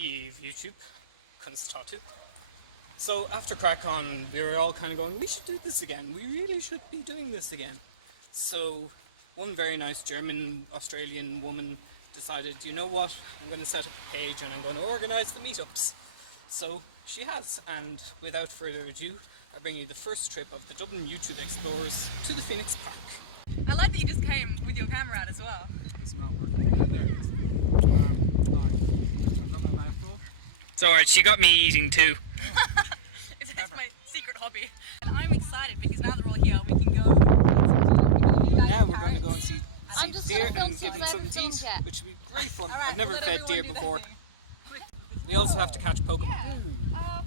YouTube. Couldn't start it. So after crack on, we were all kind of going, we should do this again. We really should be doing this again. So one very nice German Australian woman decided, you know what, I'm going to set up a page and I'm going to organise the meetups. So she has, and without further ado, I bring you the first trip of the Dublin YouTube Explorers to the Phoenix Park. I like that you just came with your camera out as well. It's not working. There it is. It's alright, she got me eating too. It's my secret hobby. And I'm excited because now that we're all here, we can go. Yeah, we're going to go and see I'm just deer gonna film and give them something I some haven't filmed teas, yet. which would be great fun. All right, I've never we'll let fed everyone deer do their before. thing. We also have to catch Pokemon. I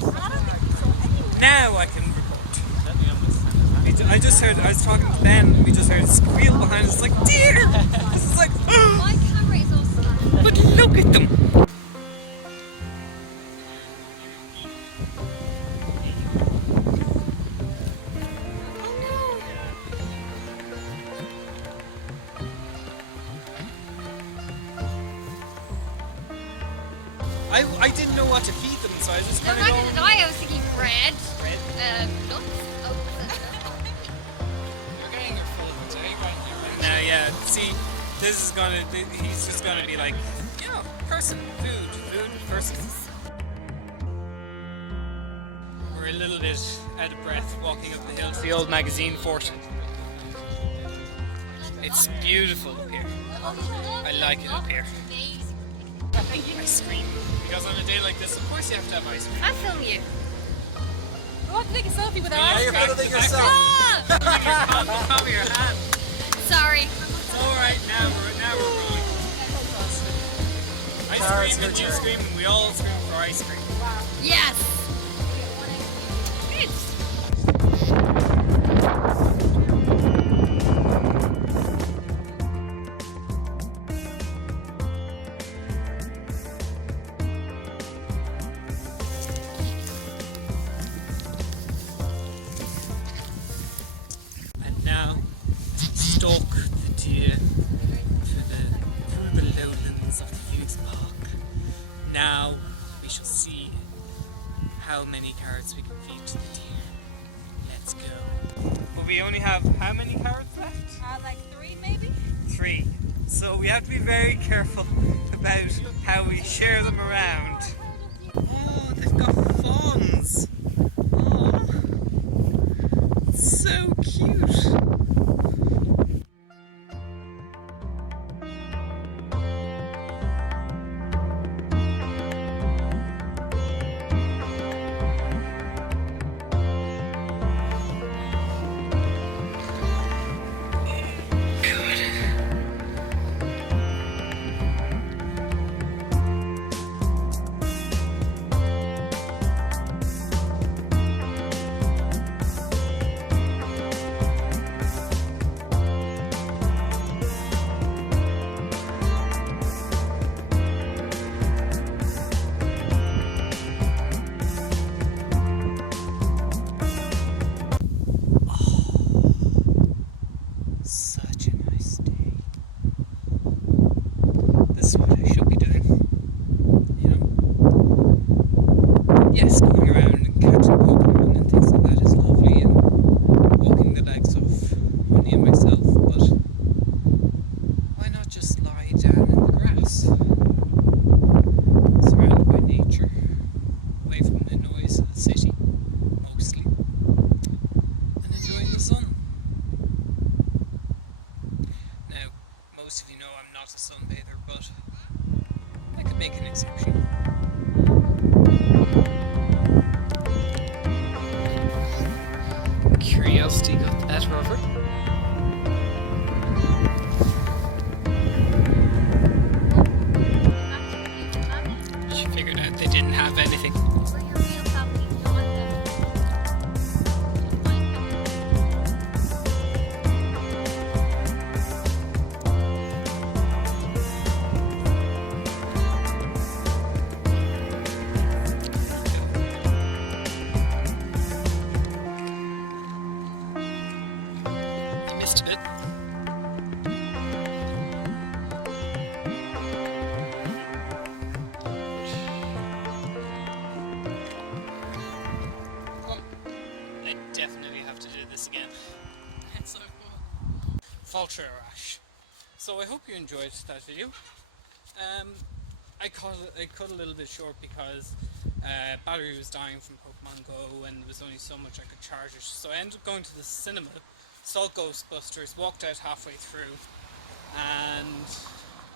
don't think so. Now I can record. I just heard, I was talking to Ben, we just heard a squeal behind us, like, deer! This is like, My camera is also. but look at them! I didn't know what to feed them, so I just No, kind of neither go... did I. I was thinking bread. Bread? Nuts. Oh, You're getting your full of it, eh? You're Now, yeah, see, this is gonna, he's just gonna be like, you know, person, food, person. We're a little bit out of breath walking up the hill to the old magazine fort. It's beautiful up here. I like it up here. Ice cream. Because on a day like this, of course you have to have ice cream. I film you. We want to take a selfie with our Yeah, ice you're cream. filming yourself. Come here, hand. Sorry. Alright, now we're rolling. I scream and you scream and we all scream for ice cream. Yes. And now, stalk the deer through the lowlands of the Phoenix Park. Now we shall see how many carrots we can feed to the deer. Let's go. But we only have how many carrots left? Like 3 maybe? 3. So we have to be very careful about how we share them around. Oh, they've got fawns. Oh, it's so cute. Such a nice day. This is what I should be doing. You know? Yes, going around and catching Pokemon and things like that is lovely, and walking the legs of Honey and myself, but why not just lie down in the grass? Surrounded by nature, away from the noise of the city, mostly, and enjoying the sun. Now, most of you know I'm not a sunbather, but I could make an exception. Curiosity got the better of her. She figured out they didn't have anything. You missed a bit. Falter rash. So I hope you enjoyed that video. I cut a little bit short because battery was dying from Pokemon Go and there was only so much I could charge it. So I ended up going to the cinema, saw Ghostbusters, walked out halfway through, and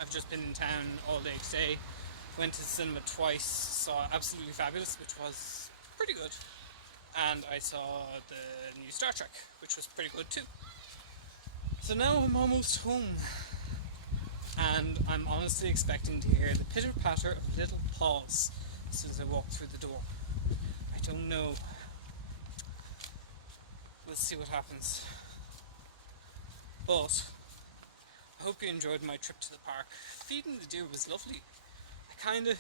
I've just been in town all day today. Went to the cinema twice, saw Absolutely Fabulous, which was pretty good, and I saw the new Star Trek, which was pretty good too. So now I'm almost home, and I'm honestly expecting to hear the pitter-patter of little paws as soon as I walk through the door. I don't know. We'll see what happens. But I hope you enjoyed my trip to the park. Feeding the deer was lovely. I kind of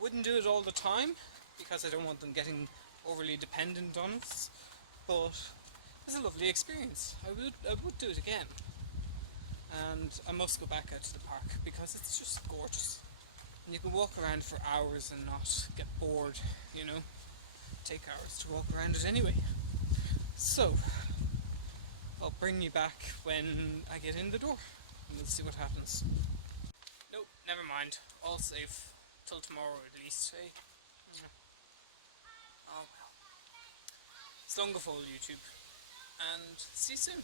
wouldn't do it all the time because I don't want them getting overly dependent on us, but it was a lovely experience. I would do it again, and I must go back out to the park because it's just gorgeous, and you can walk around for hours and not get bored, you know. Take hours to walk around it anyway. So I'll bring you back when I get in the door and we'll see what happens. Nope, never mind. All safe. Till tomorrow at least, eh? Oh well. Slán go fóill YouTube. And see you soon.